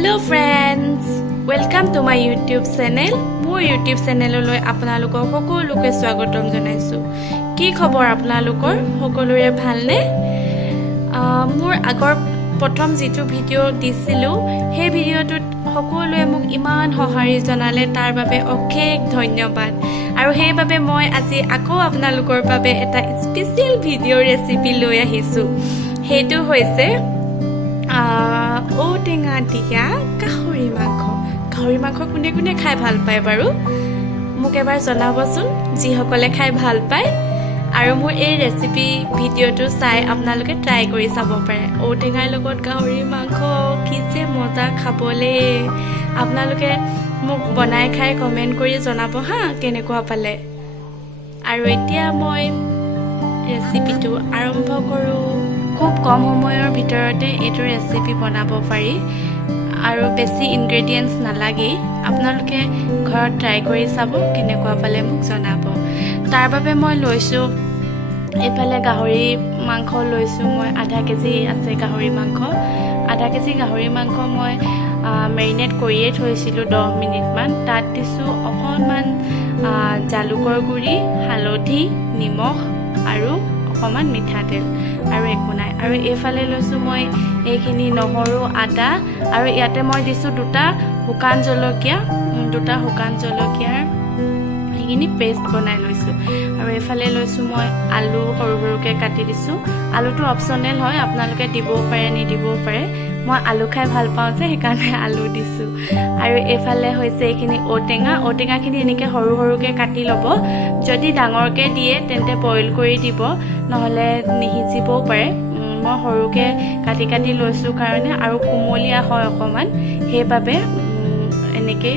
Hello friends, welcome to my YouTube channel. মোৰ YouTube channelলৈ আপোনালোকক সকলোকে স্বাগতম জনাইছো। কি খবৰ আপোনালোকৰ? সকলোৰে ভালনে? মোৰ আগৰ প্ৰথম যেটো ভিডিও দিছিলো, সেই ভিডিওটোত সকলোৱে মোক ইমান সহাৰি জনালে তাৰ বাবে অশেষ ধন্যবাদ। আৰু সেইবাবে মই আজি আকৌ আপোনালোকৰ বাবে এটা স্পেশাল ভিডিও ৰেচিপি লৈ আহিছো। হেতু হৈছে ঔটেঙা দিয়া গাহৰি মাংস কোনে কোনে খাই ভাল পায় বাৰু মোক এবাৰ জনাবচোন যিসকলে খাই ভাল পায় আৰু মোৰ এই ৰেচিপি ভিডিওটো চাই আপোনালোকে ট্ৰাই কৰি চাব পাৰে ঔটেঙাৰ লগত গাহৰি মাংস কি যে মজা খাবলে আপোনালোকে মোক বনাই খাই কমেন্ট কৰি জনাব হা কেনেকুৱা পালে আৰু এতিয়া মই ৰেচিপিটো আৰম্ভ কৰো খুব কম সময়ৰ ভিতৰতে এটো ৰেচিপি বনাব পাৰি আৰু বেছি ইনগ্ৰেডিয়েন্টস নালাগে আপোনালোকে ঘৰত ট্ৰাই কৰি চাব কেনেকুৱা পালে মোক জনাব তাৰ বাবে মই লৈছো এফালে গাহৰি মাংস লৈছো মই আধা কেজি আছে গাহৰি মাংস আধা কেজি গাহৰি মাংস মই মেৰিনেট কৰিয়ে থৈছিলো 10 মিনিট মান তাত দিছো অকনমান জালুকৰ গুৰি হালধি নিমখ আৰু অকমান মিঠাতেল আৰু একো নাই আৰু এফালে লৈছো মই এইখিনি নহৰু আদা আৰু ইয়াতে মই দিছো দুটা শুকান জলকীয়াৰ এইখিনি পেষ্ট বনাই লৈছো আৰু এফালে লৈছো মই আলু সৰু সৰুকে কাটি দিছো আলুটো অপচনেল হয় আপোনালোকে দিবও পাৰে নিদিবও পাৰে মই আলু খাই ভাল পাওঁ যে সেইকাৰণে আলু দিছো আৰু এফালে হৈছে এইখিনি ঔটেঙাখিনি এনেকে সৰু সৰুকে কাটি ল'ব যদি ডাঙৰকে দিয়ে তেন্তে বইল কৰি দিব নহলে নিহিজিবও পাৰে মই সৰুকে কাটি লৈছো কাৰণে আৰু কুমলীয়া হয় অকমান সেইবাবে এনেকে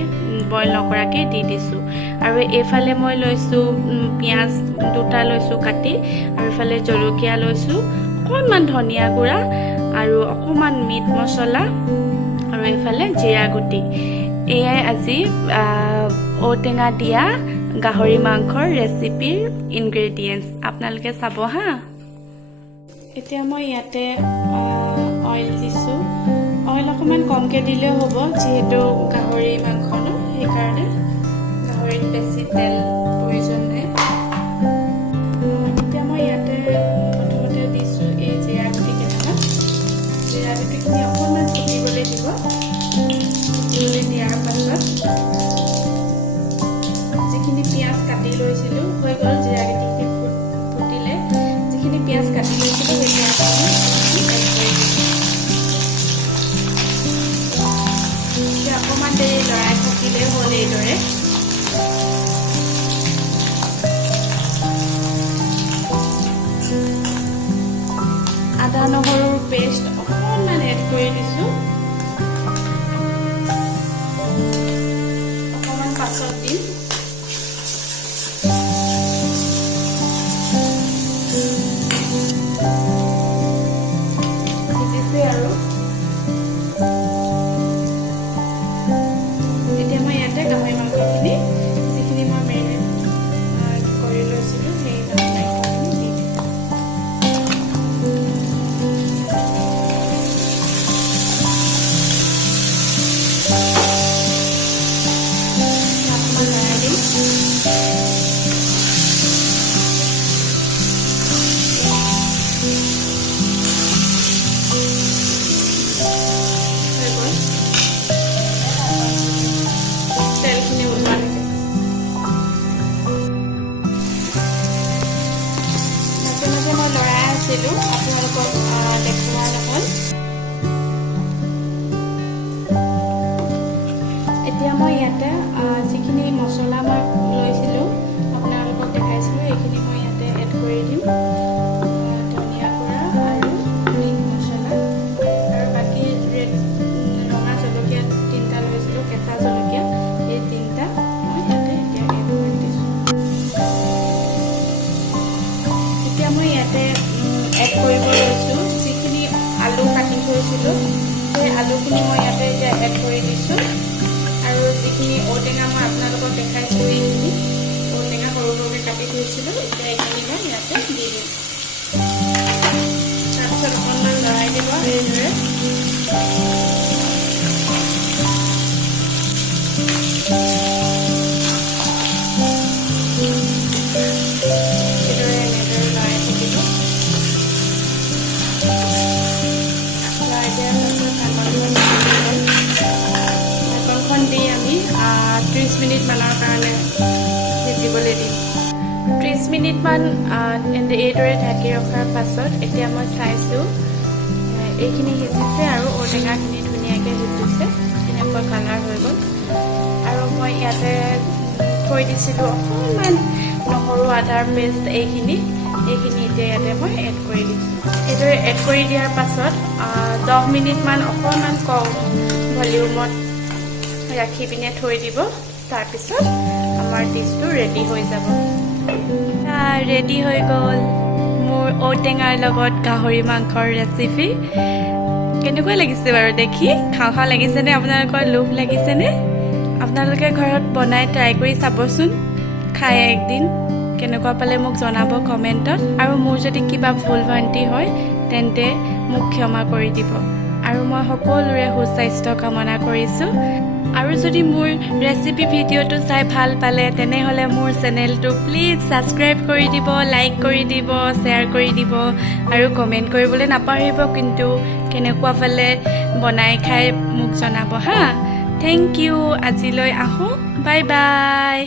বইল নকৰাকে দি দিছো আৰু এফালে মই লৈছো পিয়াজ দুটা লৈছো কাটি আৰু এফালে জলকীয়া লৈছো অকমান ধনিয়া গুড়া আৰু অকমান মিট মছলা আৰু এফালে জিৰা গুটি এয়াই আজি ঔটেঙা দিয়া গাহৰি মাংসৰ ৰেচিপিৰ ইনগ্ৰেডিয়েন্টস আপোনালোকে চাব হা এতিয়া মই ইয়াতে অইল দিছো অইল অকমান কমকে দিলেও হ'ব যেহেতু গাহৰি মাংস ন সেইকাৰণে গাহৰিত বেছি তেল প্ৰয়োজন নাই এতিয়া মই ইয়াতে প্ৰথমতে দিছো এই জিৰা গুটি কেইটামান অকণমান ফুটিবলৈ দিব ফুটিবলৈ দিয়াৰ পাছত যিখিনি পিঁয়াজ কাটি লৈছিলো হৈ গ'ল জিৰা গুটি ফুটিলে যিখিনি পিঁয়াজ কাটি লৈছিলো সেই পিঁয়াজখিনি অকণমান দেৰি লৰাই থাকিলে হ'ল এইদৰে আদা নহৰুৰ পেষ্ট অকণমান এড কৰি দিছো অকণমান পাছত দিম সিজিছে আৰু এতিয়া মই ইয়াতে গাহৰি মাংসখিনি যিখিনি মই মেৰিনেট কৰি লৈছিলো সেই অকণমান লৰাই মিনিটমানৰ কাৰণে সিজিবলৈ দিম 30 মিনিটমান এইদৰে ঢাকি ৰখাৰ পাছত এতিয়া মই চাইছোঁ এইখিনি সিজিছে আৰু ঔটেঙাখিনি ধুনীয়াকৈ সিজিছে তেনেকুৱা কালাৰ হৈ গ'ল আৰু মই ইয়াতে থৈ দিছিলোঁ অকণমান নহৰু আদাৰ পেষ্ট এইখিনি এতিয়া ইয়াতে মই এড কৰি দিছোঁ এইদৰে এড কৰি দিয়াৰ পাছত 10 মিনিটমান অকণমান কম ভলিউমত ৰাখি পিনে থৈ দিব তাৰপিছত আমাৰ ডিছটো ৰেডি হৈ যাব ৰেডি হৈ গ'ল মোৰ ঔটেঙাৰ লগত গাহৰি মাংসৰ ৰেচিপি কেনেকুৱা লাগিছে বাৰু দেখি খাওঁ খাওঁ লাগিছেনে আপোনালোকৰ লোভ লাগিছেনে আপোনালোকে ঘৰত বনাই ট্ৰাই কৰি চাবচোন খাই একদিন কেনেকুৱা পালে মোক জনাব কমেণ্টত আৰু মোৰ যদি কিবা ভুল ভ্ৰান্তি হয় তেন্তে মোক ক্ষমা কৰি দিব আৰু মই সকলোৰে সুস্বাস্থ্য কামনা কৰিছোঁ আৰু যদি মোৰ ৰেচিপি ভিডিঅ'টো চাই ভাল পালে তেনেহ'লে মোৰ চেনেলটো প্লিজ ছাবস্ক্ৰাইব কৰি দিব লাইক কৰি দিব শ্বেয়াৰ কৰি দিব আৰু কমেণ্ট কৰিবলৈ নাপাহৰিব কিন্তু কেনেকুৱা পালে বনাই খাই মোক জনাব হা থেংক ইউ আজিলৈ আহোঁ বাই বাই